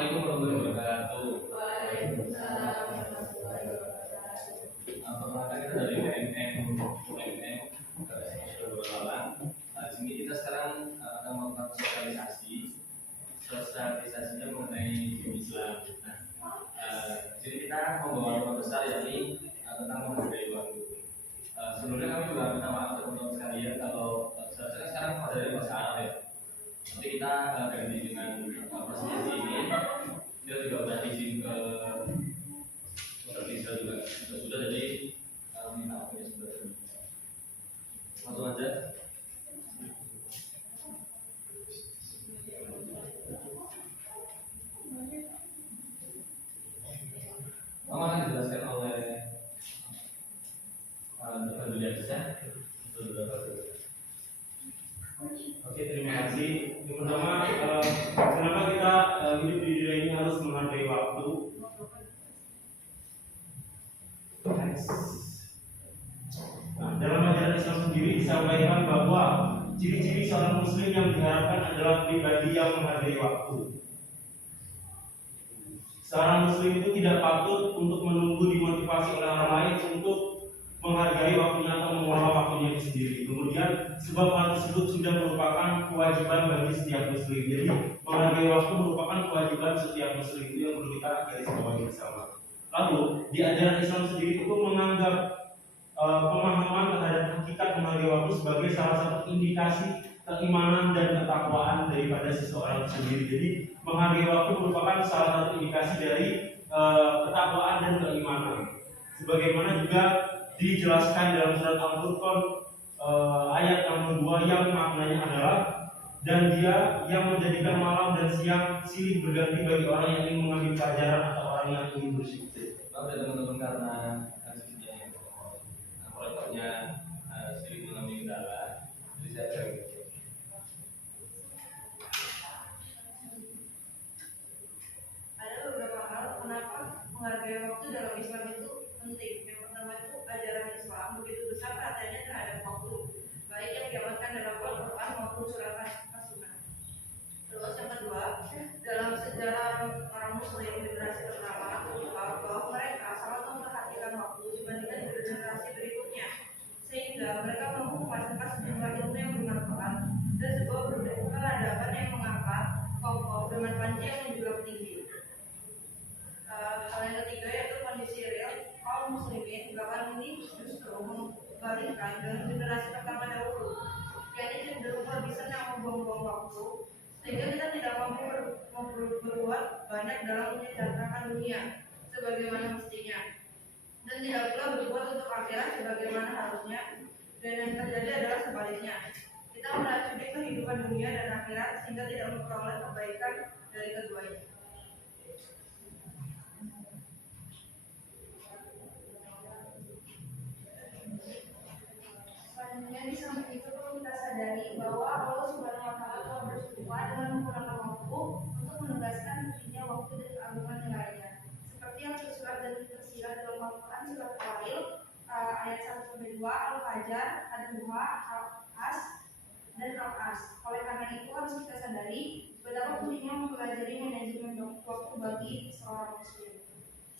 Assalamualaikum warahmatullahi wabarakatuh. Perkenalkan kita dari BMM Lalang. Di sini kita sekarang akan melakukan sosialisasinya mengenai Islam. Di sini kita membawa tema besar yakni tentang menghargai waktu. Sebelumnya kami juga minta maaf teman-teman sekalian kalau saya sekarang dari bahasa Arab ya. Nanti kita ganti dengan presentasi ini. Dia juga sudah izin ke Bisa juga sudah jadi minta maaf ya sudah. Langsung aja. Akan dijelaskan oleh Dr. Juliansyah. Oke, terima kasih. Yang pertama, kenapa kita hidup di dunia ini harus menghargai waktu? Nah, dalam ajaran Islam sendiri disampaikan bahwa ciri-ciri seorang Muslim yang diharapkan adalah pribadi yang menghargai waktu. Seorang Muslim itu tidak patut untuk menunggu dimotivasi oleh orang lain untuk menghargai waktunya atau mengelola waktunya itu sendiri. Kemudian sebab hal tersebut sudah merupakan kewajiban bagi setiap Muslim. Jadi menghargai waktu merupakan kewajiban setiap Muslim, itu yang perlu kita garis bawahi bersama. Lalu di ajaran Islam sendiri itu menganggap pemahaman terhadap hakikat menghargai waktu sebagai salah satu indikasi keimanan dan ketakwaan daripada seseorang sendiri. Jadi menghargai waktu merupakan salah satu indikasi dari ketakwaan dan keimanan. Sebagaimana juga dijelaskan dalam surat Al-Furqan ayat yang kedua yang maknanya adalah dan dia yang menjadikan malam dan siang silih berganti bagi orang yang ingin mengambil pelajaran atau orang yang ingin bersyukur. Bapak dan teman-teman karena proyektornya silih mengalami kendala, jadi saya cari. Ada beberapa hal kenapa menghargai waktu dalam Islam itu penting. Yang pertama itu ajaran Islam begitu besar perhatiannya terhadap waktu, baik yang diamalkan dalam Al-Quran maupun surah As-Sunnah. Terus yang kedua, dalam sejarah orang Muslim generasi pertama terungkap bahwa mereka sangat memperhatikan waktu dibandingkan generasi berikutnya, sehingga mereka mampu menghasilkan sejumlah ilmu yang bermanfaat dan sebuah peradaban yang mengangkat kokoh dengan panji yang menjulang tinggi. Hal yang ketiga yaitu kondisi real kaum muslimin belakangan ini justru membandingkan dengan generasi pertama dahulu, yakni cenderung lebih senang membuang-buang waktu sehingga kita tidak mampu berbuat banyak dalam menyejahterakan dunia sebagaimana mestinya dan tidak pula berbuat untuk akhirat sebagaimana harusnya, dan yang terjadi adalah sebaliknya, kita meracuni kehidupan dunia dan akhirat sehingga tidak memperoleh kebaikan dari keduanya. Selanjutnya di samping itu perlu kita sadari bahwa Allah Subhanahu wa Ta'ala telah bersumpah dengan menggunakan waktu untuk menegaskan pentingnya waktu dan keagungan nilainya. Seperti yang tersurat dan tersirat dalam Al-Quran surat Al-Qail ayat 1-2, Al-Fajr, Ad-Duha, Al-As, dan Al-As. Oleh karena itu harus kita sadari betapa pentingnya mempelajari manajemen waktu bagi seorang muslim.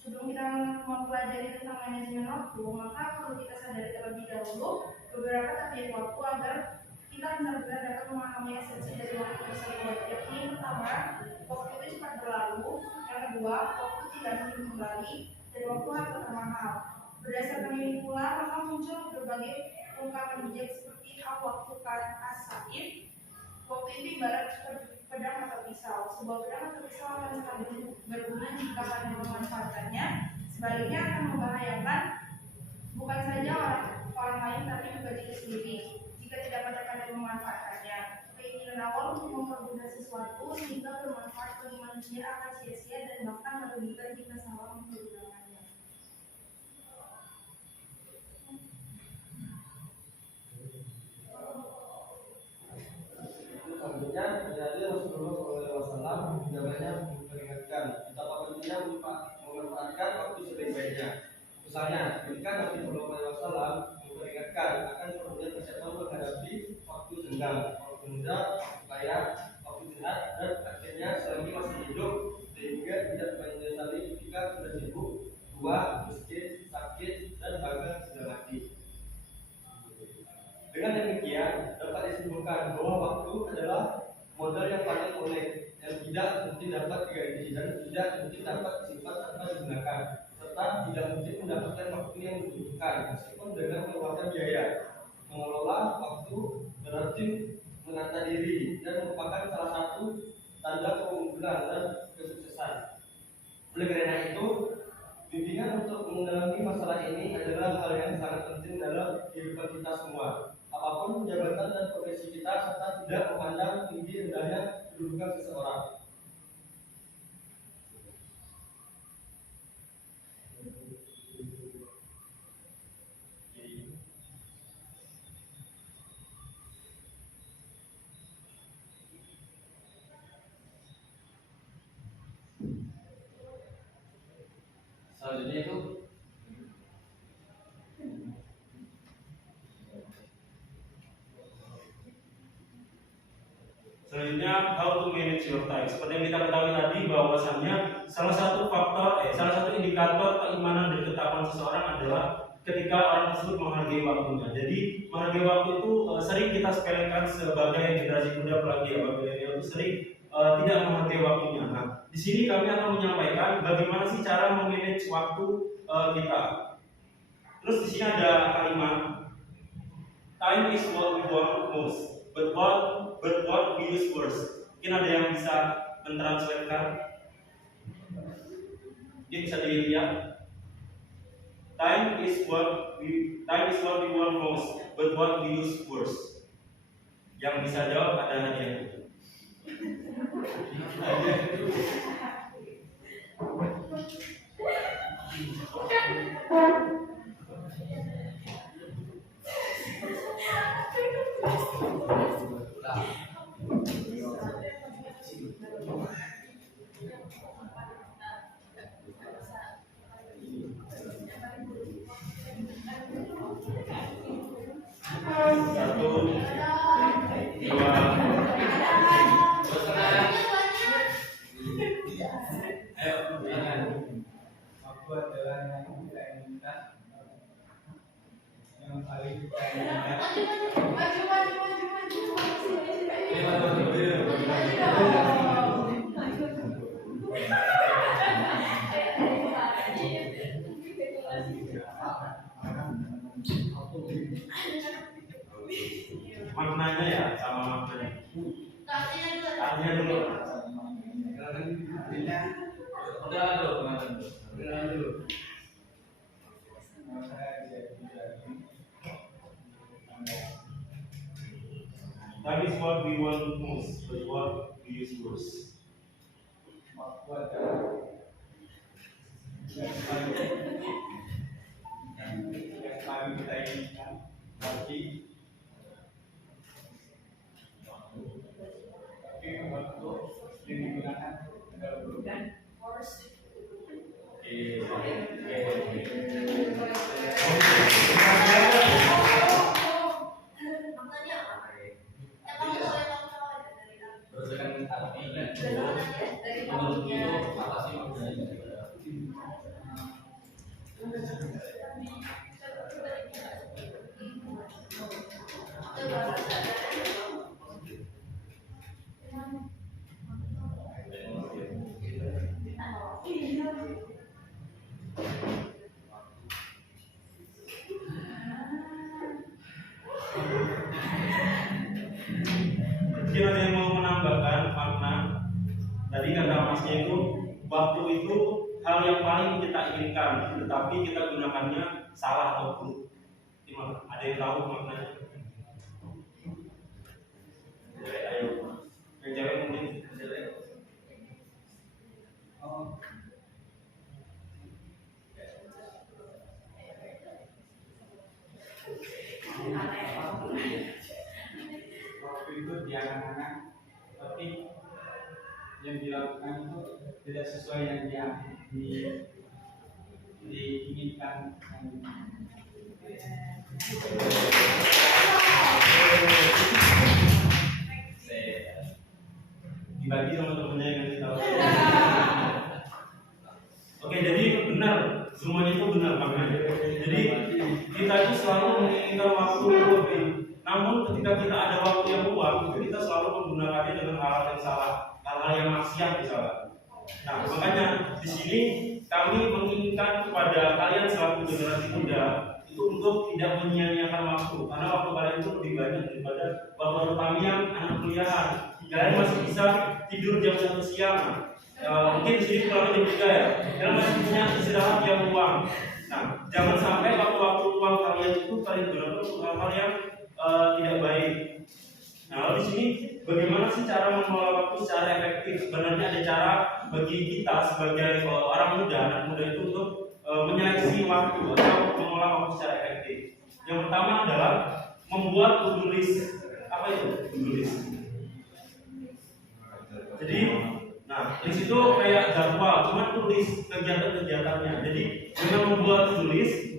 Sebelum kita mempelajari tentang manajemen waktu, maka perlu kita sadari terlebih dahulu beberapa tabiat waktu agar kita benar-benar dapat memahami esensi dari waktu tersebut. Yakni yang pertama, waktu itu cepat berlalu. Yang kedua, waktu tidak mungkin kembali. Dan waktu harta termahal. Berdasarkan ini pula, maka muncul berbagai ungkapan bijak seperti waktu kan as-sa'id. Waktu itu ibarat pedang atau pisau. Sebuah pedang atau pisau akan sangat berguna jika kalian memanfaatkannya. Sebaliknya akan membahayakan bukan saja orang lain tapi juga diri sendiri jika tidak pandai memanfaatkannya. Keinginan awal untuk mempermudah sesuatu sehingga bermanfaat bagi manusia akan sia-sia dan bahkan merugikan jika salah menggunakannya. Selanjutnya dari Rasulullah SAW juga banyak memperingatkan betapa pentingnya memanfaatkan waktu sebaik-baiknya. Misalnya, ketika Nabi SAW memperingatkan akan perlunya persiapan menghadapi waktu senggang, waktu muda, supaya waktu sehat dan akhirnya selagi masih hidup sehingga tidak mungkin dapat diganti dan tidak mungkin dapat disimpan tanpa digunakan, serta tidak mungkin mendapatkan waktu yang dibutuhkan meskipun dengan mengeluarkan biaya. Mengelola waktu berarti menata diri dan merupakan salah satu tanda keunggulan dan kesuksesan. Oleh karena itu, bimbingan untuk mendalami masalah ini adalah hal yang sangat penting dalam kehidupan kita semua. Apapun jabatan dan profesi kita, serta tidak memandang tinggi rendahnya kedudukan seseorang. Selanjutnya itu selanjutnya, how to manage your time. Seperti yang kita ketahui tadi, bahwasannya salah satu indikator keimanan dan ketakwaan seseorang adalah ketika orang tersebut menghargai waktunya. Jadi menghargai waktu itu sering kita sepelekan sebagai generasi muda, apalagi milenial itu sering tidak menghargai waktunya. Nah, di sini kami akan menyampaikan bagaimana sih cara memanage waktu kita. Terus di sini ada kalimat, time is what we want most, but what we use first. Mungkin ada yang bisa mentranslatekan? Ini bisa dilihat. Time is what we want most, but what we use first. Yang bisa jawab ada hadiah. Satu, dua, ayo jangan. Waktu adalah yang kita inginkan, yang paling kita inginkan. Ini baru dulu. maknanya ya sama maknanya. Artinya dulu. Udah dulu, kenalan dulu. Time is what we want most, but what we use first. Waktu adalah yang paling kita inginkan, tapi waktu yang digunakan adalah bukan. Berdasarkan artinya, menurut itu apa sih maknanya? Mungkin ada yang mau menambahkan makna. Tadi kata masnya itu, waktu itu hal yang paling kita inginkan, tetapi kita gunakannya salah atau buruk. Gimana? Ada yang tahu maknanya? Ayo, yang cewek mungkin. Waktu itu diangan-angan, tapi yang dilakukan itu tidak sesuai yang diinginkan. Dibagi sama temennya yang ngasih tahu. Oke, jadi benar, semuanya itu benar maknanya. Jadi kita itu selalu menginginkan waktu lebih. Namun ketika kita ada waktu yang luang, itu kita selalu menggunakannya dengan hal-hal yang salah, hal-hal hal yang maksiat misalnya. Nah, makanya di sini kami menginginkan kepada kalian selaku generasi muda itu untuk tidak menyia-nyiakan waktu, karena waktu kalian itu lebih banyak daripada waktu kami yang anak kuliahan. Kalian masih bisa tidur jam 1 siang. Mungkin di sini pulang jam 3 ya. Kalian masih punya istirahat yang luang. Nah, jangan sampai waktu-waktu luang kalian itu kalian gunakan untuk hal-hal yang tidak baik. Nah, lalu di sini bagaimana sih cara mengelola waktu secara efektif? Sebenarnya ada cara bagi kita sebagai orang muda, anak muda itu untuk menyeleksi waktu atau mengelola waktu secara efektif. Yang pertama adalah membuat to-do list. Apa itu to-do list? Jadi, nah, list itu kayak jadwal, cuma tulis kegiatan-kegiatannya. Jadi, dengan membuat to-do list,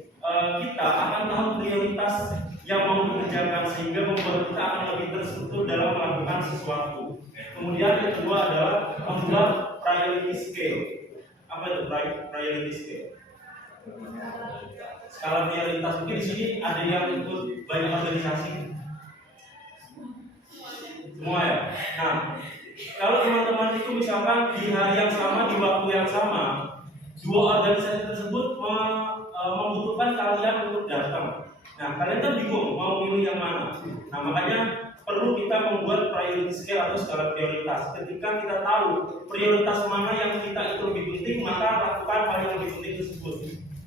kita akan tahu prioritas yang mau dikerjakan sehingga membuat kita akan lebih terstruktur dalam melakukan sesuatu. Kemudian yang kedua adalah membuat priority scale. Apa itu priority scale? Skala prioritas. Mungkin di sini ada yang ikut banyak organisasi. Semua ya. Nah, kalau teman-teman itu misalkan di hari yang sama, di waktu yang sama, dua organisasi tersebut membutuhkan kalian untuk datang. Nah, kalian kan bingung mau pilih yang mana. Nah, makanya perlu kita membuat priority scale atau skala prioritas. Ketika kita tahu prioritas mana yang kita itu lebih penting, maka lakukan hal yang lebih penting tersebut.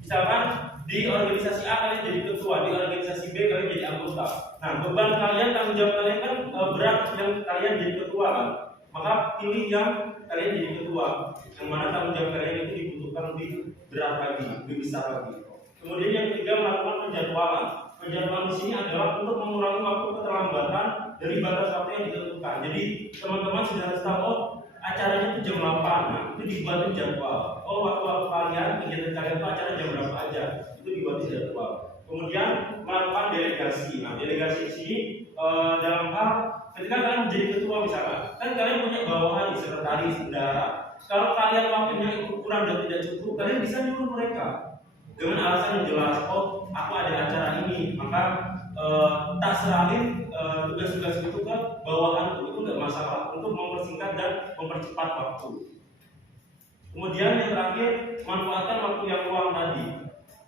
Misalkan di organisasi A kalian jadi ketua, di organisasi B kalian jadi anggota. Nah, beban kalian, tanggung jawab kalian kan berat yang kalian jadi ketua kan. Maka pilih yang kalian jadi ketua, yang mana tanggung jawab kalian itu dibutuhkan lebih berat lagi, lebih besar lagi. Kemudian yang ketiga, melakukan penjadwalan. Penjadwalan di sini adalah untuk mengurangi waktu keterlambatan dari batas waktu yang ditentukan. Jadi teman-teman sudah harus tahu, oh, acaranya itu jam 8, nah itu dibuatin jadwal. Oh, waktu-waktu kalian, kegiatan kalian itu acara jam berapa aja, itu dibuatin jadwal. Kemudian melakukan delegasi. Nah, delegasi di sini dalam hal ketika kalian menjadi ketua misalkan, kan kalian punya bawahan di sekretaris, bendahara. Kalau kalian waktunya itu kurang dan tidak cukup, kalian bisa nyuruh mereka dengan alasan yang jelas. Oh, aku ada acara ini, maka tak serahin tugas-tugas itu ke bawahanku, itu tidak masalah untuk mempersingkat dan mempercepat waktu. Kemudian yang terakhir, manfaatkan waktu yang luang tadi.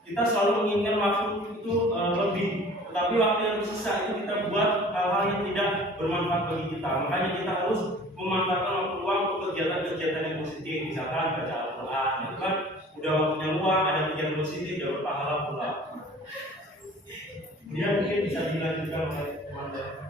Kita selalu menginginkan waktu itu lebih, tetapi waktu yang tersisa itu kita buat hal-hal yang tidak bermanfaat bagi kita. Makanya kita harus memanfaatkan waktu luang untuk kegiatan-kegiatan yang positif, misalkan baca Al-Quran, itu kan udah waktunya luang, ada kegiatan positif, dapat pahala pula. Kemudian mungkin bisa dilanjutkan oleh teman-teman.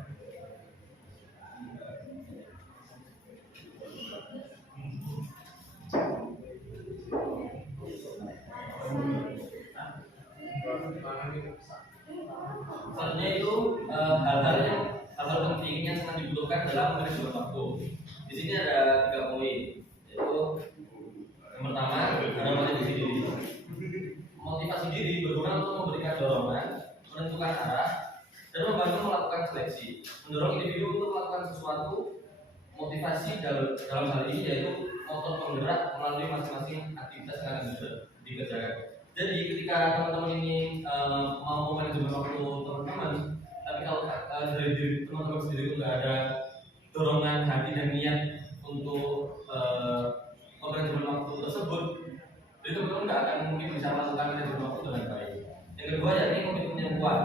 Selanjutnya itu hal-hal penting yang sangat dibutuhkan dalam manajemen waktu. Di sini ada 3 poin, yaitu yang pertama ada motivasi diri. Motivasi diri berguna untuk memberikan dorongan, menentukan arah, dan membantu melakukan seleksi. Mendorong individu untuk melakukan sesuatu. Motivasi dalam hal ini yaitu motor penggerak melalui masing-masing aktivitas yang akan dikerjakan. Jadi ketika teman-teman ini mau manajemen waktu teman-teman, tapi kalau dari diri teman-teman sendiri itu nggak ada dorongan hati dan niat untuk manajemen waktu tersebut, jadi teman-teman nggak akan mungkin bisa melakukan manajemen waktu dengan baik. Yang kedua yakni komitmen yang kuat.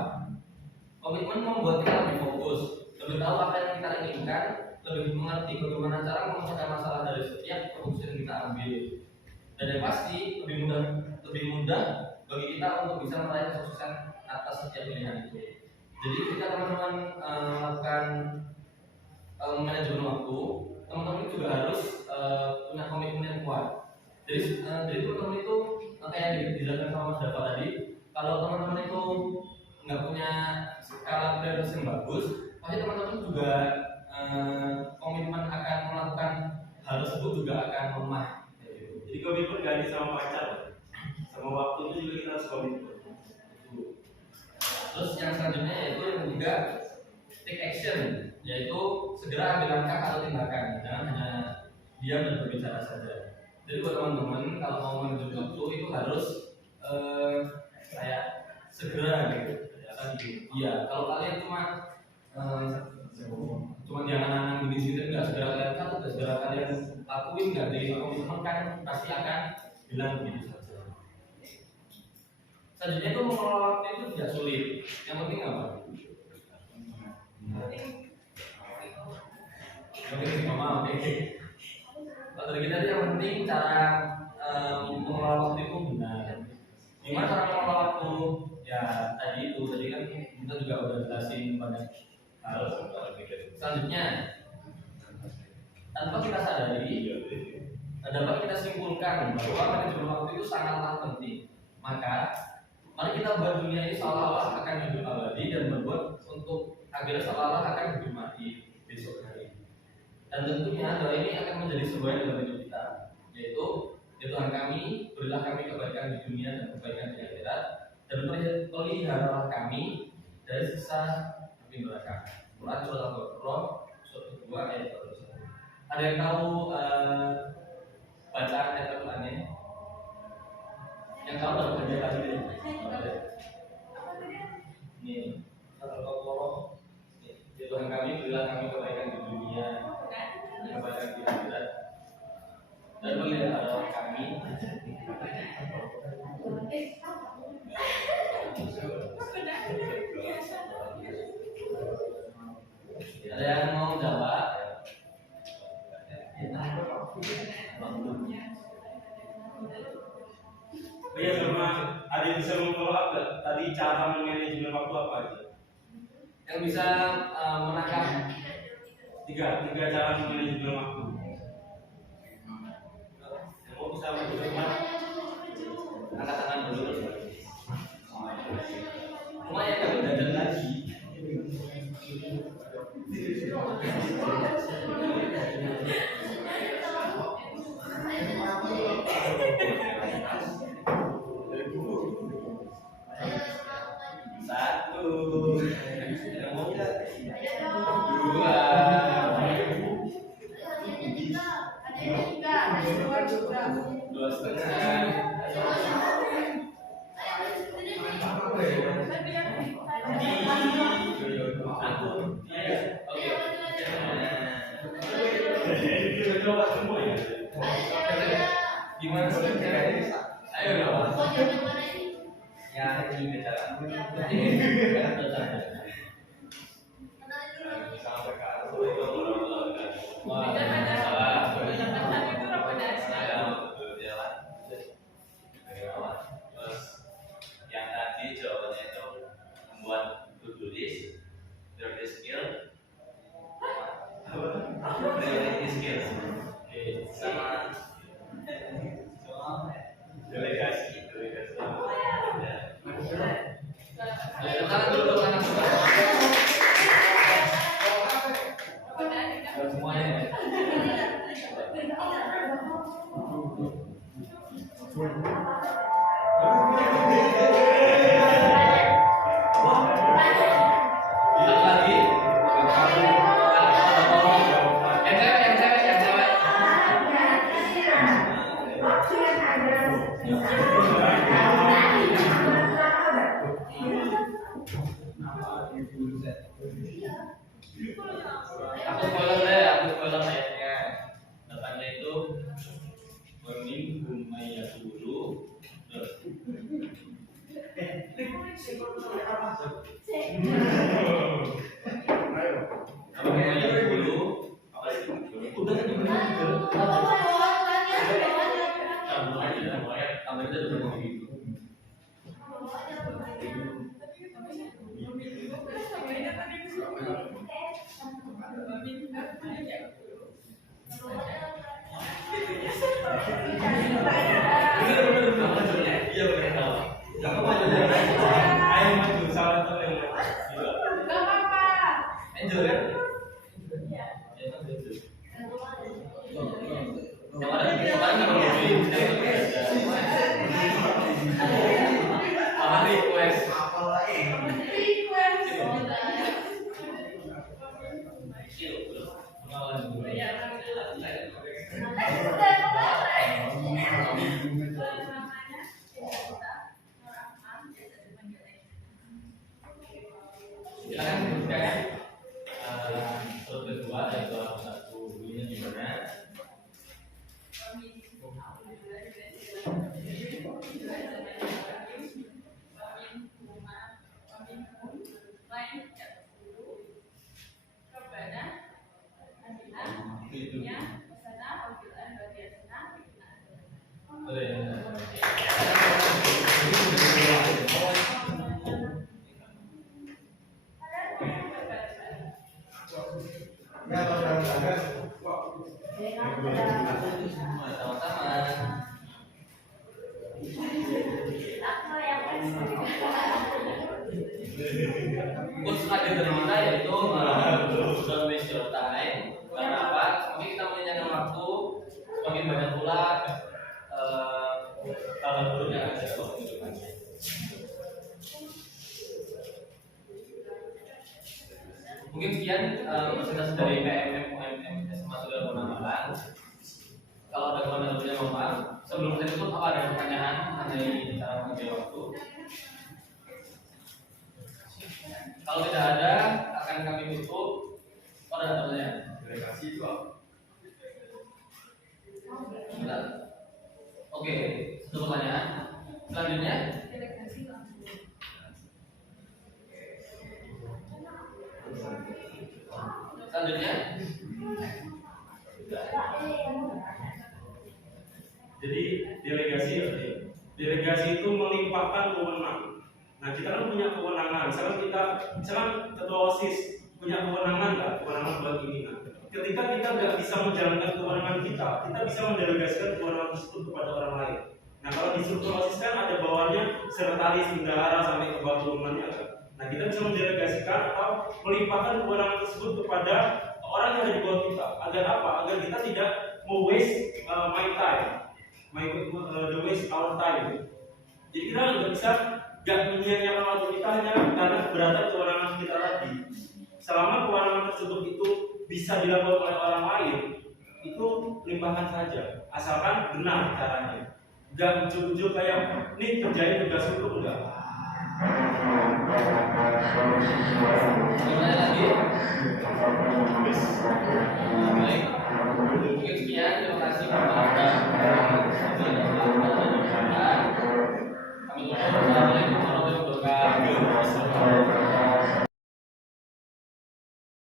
Komitmen membuat kita lebih fokus, lebih tahu apa yang kita inginkan, lebih mengerti bagaimana cara memecahkan masalah dari setiap keputusan yang kita ambil. Dan yang pasti lebih mudah bagi kita untuk bisa meraih kesuksesan atas setiap pilihan itu. Jadi ketika teman-teman melakukan manajemen waktu, teman-teman juga harus punya komitmen yang kuat. Jadi teman-teman itu kayak yang dijelaskan sama Mas Dafa tadi, kalau teman-teman itu nggak punya skala prioritas yang bagus, pasti teman-teman juga komitmen akan melakukan hal tersebut juga akan lemah. Jadi komitmen gak sama pacar, sama waktu itu juga kita harus komitmen. Terus yang selanjutnya yaitu yang ketiga, take action, yaitu segera ambil langkah atau tindakan, jangan hanya diam dan berbicara saja. Jadi buat teman-teman kalau mau manajemen waktu itu harus kayak segera gitu. Iya, kalau kalian cuma cuma jangan gini sini nggak segera kalian cut, nggak segera kalian lakuin, nggak dari komitmen kan pasti akan hilang begitu saja. Selanjutnya itu mengelola waktu itu tidak sulit. Yang penting apa? Yang penting mama, oke. Kalau dari kita yang penting cara mengelola waktu itu benar. Gimana cara mengelola waktu? Ya tadi kan kita juga udah jelasin banyak hal. Selanjutnya, tanpa kita sadari, dapat kita simpulkan bahwa manajemen waktu itu sangatlah penting. Maka mari kita buat dunia ini seolah-olah akan hidup abadi dan berbuat untuk agar seolah-olah akan hidup mati besok hari. Dan tentunya doa ini akan menjadi sebuah dalam hidup kita, yaitu Tuhan kami, berilah kami kebaikan di dunia dan kebaikan di akhirat, dan peliharalah kami dari siksa api neraka. Quran surah Al-Baqarah surat 2 ayat 41. Ada yang tahu bacaan ayat Al-Qur'annya? Yang tahu baru kerja lagi deh. Nih, Al-Baqarah. Tuhan kami, berilah kami kebaikan di dunia dan kebaikan di akhirat, dan peliharalah kami. Ada yang mau jawab? Oh iya, sama ada yang bisa memfollow up nggak? Tadi cara manajemen waktu apa aja? Yang bisa menangkap Tiga cara manajemen waktu. Yang mau bisa manajemen angkat tangan dulu. Lumayan kami belajar lagi. Satu, yang mau dua, dua setengah. Gimana sih? Ayo dong. Ya, ini bicara. Yang tadi jawabannya itu membuat to-do list, priority skill, priority skills, sama delegasi. Tangan dulu, tangan dulu. Semuanya. Satu lagi. Yang cewek. Aku spoiler ayatnya. Datangnya itu Wamin Humayya dulu. Humayya dulu. Udah kan tambah itu udah begitu. Iya benar. Jangan maju dari ayo maju salah satu yang Angel kan? Ya, betul. Kemarin request. Silakan, terus Sama-sama. Untuk hadir dari kita yaitu don't waste your time. Karena apa? Semakin kita menyanyikan waktu, semakin banyak pula hal buruk yang ada dalam kehidupan. Mungkin sekian presentasi dari PMM UMM SMA Saudara Bona Malang. Kalau ada kawan punya mohon maaf. Sebelum saya tutup, apa ada pertanyaan mengenai cara mengajar waktu? Kalau tidak ada, akan kami tutup. Oh, ada pertanyaan? Delegasi itu apa? Bentar. Oke, satu pertanyaan. Selanjutnya, Jadi delegasi itu melimpahkan kewenangan. Nah, kita kan punya kewenangan. Misalkan ketua OSIS punya kewenangan nggak? Kewenangan buat ini. Nah, ketika kita nggak bisa menjalankan kewenangan kita bisa mendelegasikan kewenangan tersebut kepada orang lain. Nah, kalau di struktur OSIS kan ada bawahnya sekretaris, bendahara sampai ke bawah turunannya kan. Nah, kita bisa mendelegasikan atau melimpahkan kewenangan tersebut kepada orang yang ada di bawah kita. Agar apa? Agar kita tidak waste my time, waste our time. Jadi kita nggak bisa menyia-nyiakan waktu kita hanya karena keberatan kewenangan kita tadi. Selama kewenangan tersebut itu bisa dilakukan oleh orang lain, itu limpahkan saja, asalkan benar caranya. Gak ujuk-ujuk kayak nih kerjain tugas hukum enggak. gimana lagi?